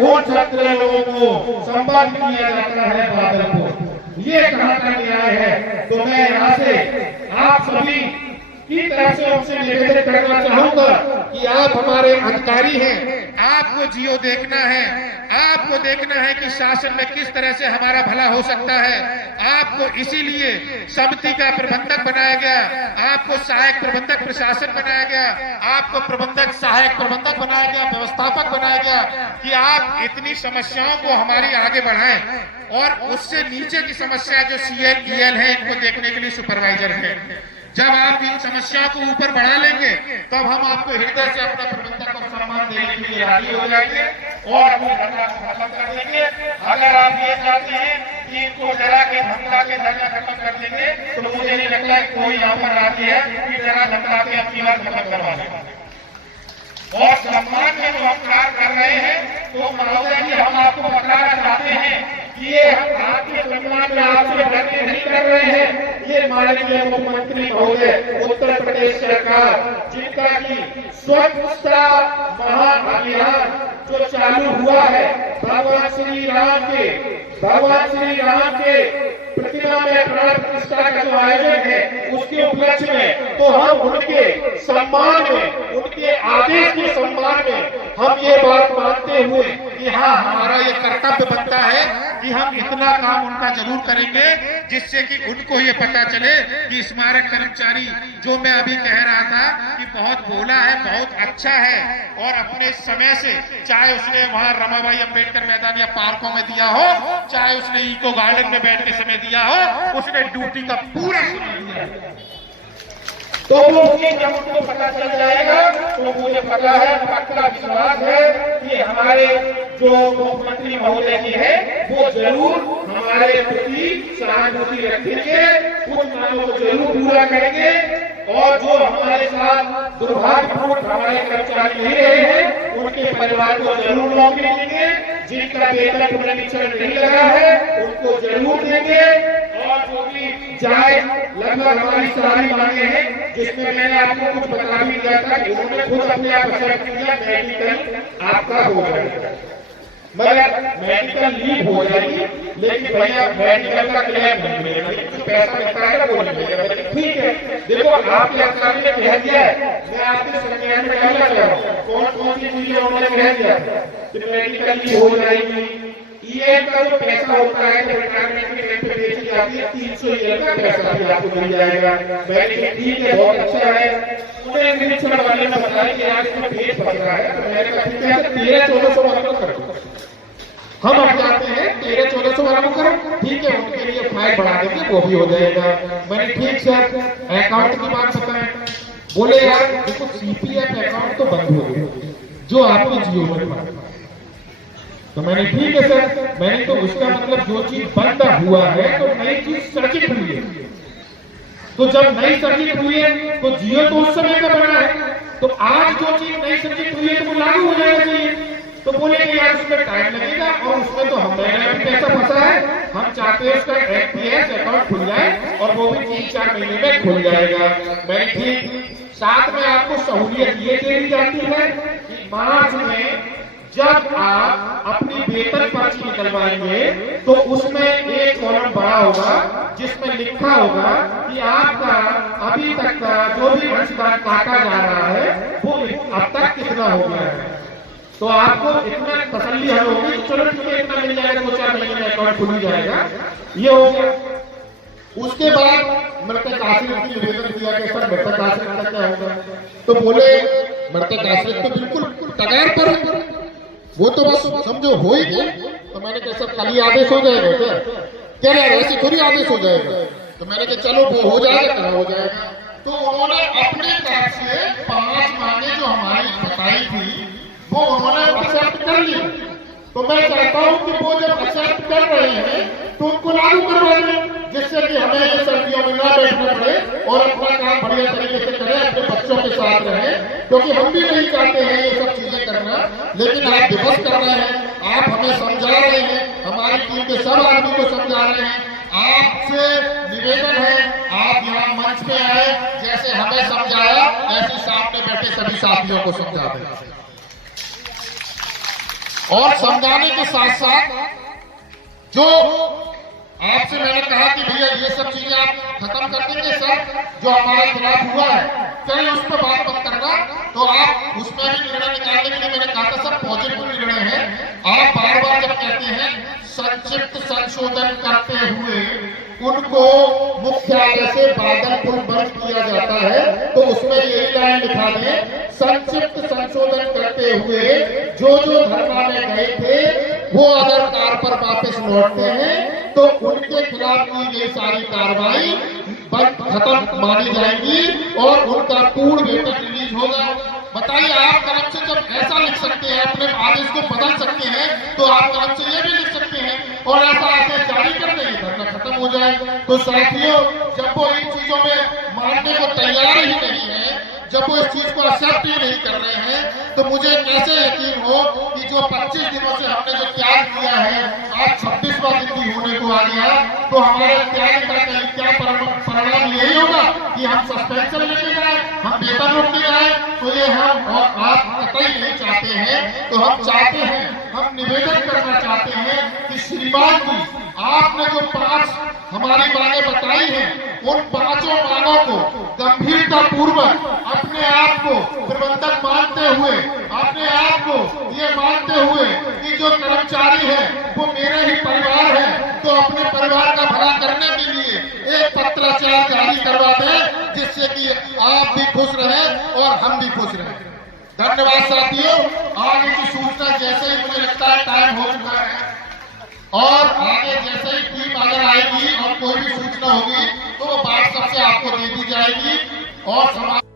उन 17 लोगों को संबद्ध किया जाता है बादल को। ये कहाँ का न्याय है? तो मैं यहाँ से आप सभी की तरफ से उनसे निवेदन करना चाहूंगा कि आप हमारे अधिकारी हैं, आपको जियो देखना है, आपको देखना है कि शासन में किस तरह से हमारा भला हो सकता है। आपको इसीलिए समिति का प्रबंधक बनाया गया, आपको सहायक प्रबंधक प्रशासन बनाया गया, आपको प्रबंधक सहायक प्रबंधक बनाया गया, व्यवस्थापक बनाया गया कि आप इतनी समस्याओं को हमारी आगे बढ़ाएं और उससे नीचे की समस्या जो CL EL है इनको देखने के लिए सुपरवाइजर है। जब आप इन समस्याओं को ऊपर बढ़ा लेंगे तब हम आपको हृदय से अपना प्रबंधक को सम्मान देने के लिए राजी हो जाएंगे और अपनी धरना को खत्म कर देंगे। अगर आप ये चाहते हैं कि इनको डरा के धमका के धरना खत्म कर देंगे तो मुझे नहीं लगता कि कोई यहाँ पर राजी है कि डरा धमका के अपनी बात खत्म करवा देगा। और सम्मान में जो हम कार्य कर रहे हैं तो महोदय जी हम आपको बताना चाहते हैं कि ये आपके सम्मान में आपसे भर्ती नहीं कर रहे हैं। ये माननीय मुख्यमंत्री महोदय उत्तर प्रदेश सरकार जिनका की स्वच्छता महाअभियान जो चालू हुआ है भगवान श्री राम के प्रतिमा में प्राण प्रतिष्ठा का जो आयोजन है उसके उपलक्ष्य में तो हम उनके सम्मान में, उनके आदेश के सम्मान में हम ये बात मानते हुए कि हाँ हमारा ये कर्तव्य बनता है कि हम इतना काम उनका जरूर करेंगे जिससे कि उनको ये पता चले कि स्मारक कर्मचारी जो मैं अभी कह रहा था कि बहुत भोला है, बहुत अच्छा है और अपने समय से चाहे उसने वहां रमाबाई अंबेडकर मैदान या पार्कों में दिया हो, चाहे उसने इको गार्डन में बैठ के समय दिया हो, उसने ड्यूटी का पूरा समय दिया है। तो वो जब उनको पता चल जाएगा तो मुझे पता है, पक्का विश्वास है कि हमारे जो मुख्यमंत्री महोदय जी है वो जरूर हमारे प्रति सहानुभूति रखेंगे, कुछ मांगों को जरूर पूरा करेंगे और जो हमारे साथ दुर्भाग्यपूर्ण हमारे कर्मचारी नहीं रहे हैं उनके परिवार को जरूर नौकरी देंगे, जिनका वेतन पुनरीक्षण नहीं लगा है उनको जरूर देंगे और जो भी जाए लगभग हमारी सारी मांगे हैं जिसमें मैंने आपको कुछ बता भी दिया था कि उन्होंने खुद अपने आप असर किया मेडिकल आपका हो जाएगा, मगर मेडिकल लीव हो जाएगी लेकिन भैया मेडिकल का क्लेम नहीं मिलेगा, कुछ पैसा मिलता है वो नहीं मिलेगा। ठीक है, देखो आपके अधिकारी ने कह दिया है, मैं आपके संज्ञान में कहना चाह रहा हूँ कौन कौन सी चीजें उन्होंने कह दिया कि मेडिकल लीव हो जाएगी, EL का जो पैसा होता है तो रिटायरमेंट के टाइम पे बेची जाती है 300 EL का पैसा भी आपको मिल जाएगा। मैंने ठीक है बहुत अच्छा है, उन्हें निरीक्षण वाले ने बताया कि आज इसमें पेट बच रहा है तो मैंने कहा ठीक है 1300-1400 वालों को करो, हम अब जाते हैं 1300-1400 वालों को करो, ठीक है उनके लिए फाइल बढ़ा देंगे वो भी हो जाएगा। मैंने ठीक सर अकाउंट की बात बताएं, बोले यार देखो CPF अकाउंट तो बंद हो गया जो आपके जियो में, तो मैंने ठीक है सर, मैंने तो उसका मतलब जो चीज बंद हुआ है तो नई चीज सर्जित हुई है, तो जब नई सर्जित हुई है तो जियो तो उस समय का बना है, तो आज जो चीज नई सर्जित हुई है तो वो लागू हो जाना चाहिए। तो बोले कि यार उसमें टाइम लगेगा और उसमें तो हमारे भी पैसा फंसा है, हम चाहते हैं उसका FPS अकाउंट खुल जाए और वो भी 3-4 महीने में खुल जाएगा। मैंने ठीक, साथ में आपको सहूलियत ये दे दी जाती है कि मार्च में जब आप अपनी वेतन पर्ची निकलवाएंगे तो उसमें एक कॉलम बड़ा होगा जिसमें लिखा होगा कि आपका अभी तक का जो भी अंशदान काटा जा रहा है वो अब तक कितना हो गया है, तो आपको इतना तसल्ली हल होगी चलो ठीक है इतना मिल जाएगा, 2-4 महीने में अकाउंट खुल जाएगा, ये हो गया। उसके बाद मृतक आश्रित की निवेदन किया कि सर मृतक आश्रित का क्या होगा, तो बोले मृतक आश्रित तो बिल्कुल तगार पर वो तो बस समझो हो ही गया। तो मैंने कहा सर खाली आदेश हो जाएगा क्या, क्या यार ऐसे थोड़ी आदेश हो जाएगा, तो मैंने कहा चलो वो हो जाएगा क्या हो जाएगा। तो उन्होंने अपने तरफ से 5 मांगे जो हमारी बताई थी वो उन्होंने एक्सेप्ट कर ली, तो मैं चाहता हूँ कि वो जब एक्सेप्ट कर रहे हैं तो उनको लागू करवा दें जिससे कि हमें ये सर्दियों में ना बैठना पड़े और अपना काम बढ़िया तरीके से करें, अपने बच्चों के साथ रहें, क्योंकि हम भी नहीं चाहते हैं ये सब चीजें करना, लेकिन आप दिवस कर रहे हैं, आप हमें समझा रहे हैं, हमारी टीम के सब आदमी को समझा रहे हैं। आपसे निवेदन है आप यहाँ मंच पे आए, जैसे हमें समझाया ऐसे सामने बैठे सभी साथियों को समझा दें। और समझाने के साथ साथ जो आपसे मैंने कहा कि भैया ये सब चीजें आप खत्म कर देंगे सर, जो हमारे खिलाफ हुआ है कहीं उस पर बात मत करना, तो आप उसमें भी निर्णय निकालने के लिए मैंने कहा था सर पॉजिटिव निर्णय है। आप बार बार जब कहते हैं संक्षिप्त संशोधन करते हुए उनको मुख्यालय से बादलपुर बंद किया जाता है, तो उसमें यही लाइन लिखा दें, संक्षिप्त संशोधन करते हुए जो जो धरना में गए थे वो अगर कार पर वापस लौटते हैं तो उनके खिलाफ की गई सारी कार्रवाई बंद खत्म मानी जाएगी और उनका पूर्ण वेतन रिलीज होगा। बताइए, आप कलम से जब ऐसा लिख सकते हैं, अपने आदेश को बदल सकते हैं, तो आप कलम से ये भी लिख सकते हैं और ऐसा आदेश जारी कर देंगे, धरना खत्म हो जाए। तो साथियों, जब वो इन चीजों में मानने को तैयार ही नहीं है, जब वो इस चीज को एक्सेप्ट ही नहीं कर रहे हैं, तो मुझे कैसे यकीन हो कि जो 25 दिनों से हमने जो त्याग किया है, आज 26वां दिन भी होने को आ गया, तो हमारे त्याग का क्या परिणाम यही होगा कि हम सस्पेंशन लेके जाए, हम वेतन रोकने जाए? तो ये हम और आप कतई नहीं चाहते हैं। तो हम चाहते हैं, हम निवेदन करना चाहते हैं कि श्रीमान जी, आपने जो 5 हमारी मांगे बताई हैं, उन 5 मांगों को गंभीरता पूर्वक अपने आप को प्रबंधक मानते हुए, अपने आप को ये मानते हुए कि जो कर्मचारी है वो मेरे ही परिवार है, तो अपने परिवार का भला करने के लिए एक पत्राचार जारी करवा दें, जिससे कि आप भी खुश रहें और हम भी खुश रहें। धन्यवाद साथियों। आगे की सूचना जैसे ही मुझे लगता है टाइम हो चुका है, और आगे जैसे ही टीम अगर आएगी और कोई भी सूचना होगी तो वो व्हाट्सएप से आपको दे दी जाएगी और समाज